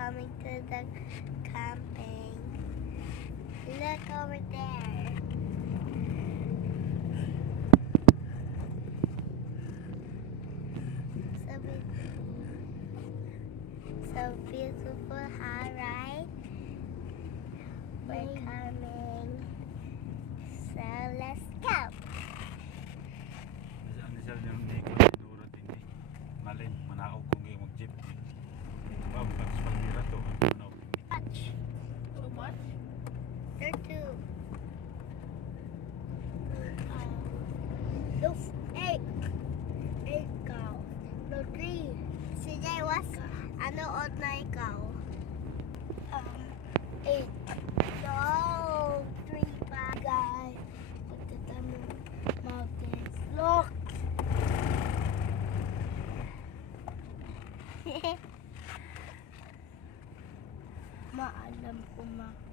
coming to the camping. Look over there. So beautiful, huh, right? We're coming. So let's go. Ano yung tinuro din eh. Malin, manakaw kung ngayon mag-jeep. Wow, tapos pag-tira to. Watch. So much? There too. No, eight. Eight cow. No, three. CJ, what's ano odd na ikaw? Eight. No, three pa. Guys, look at the mountains. Look. Maalam ko ma.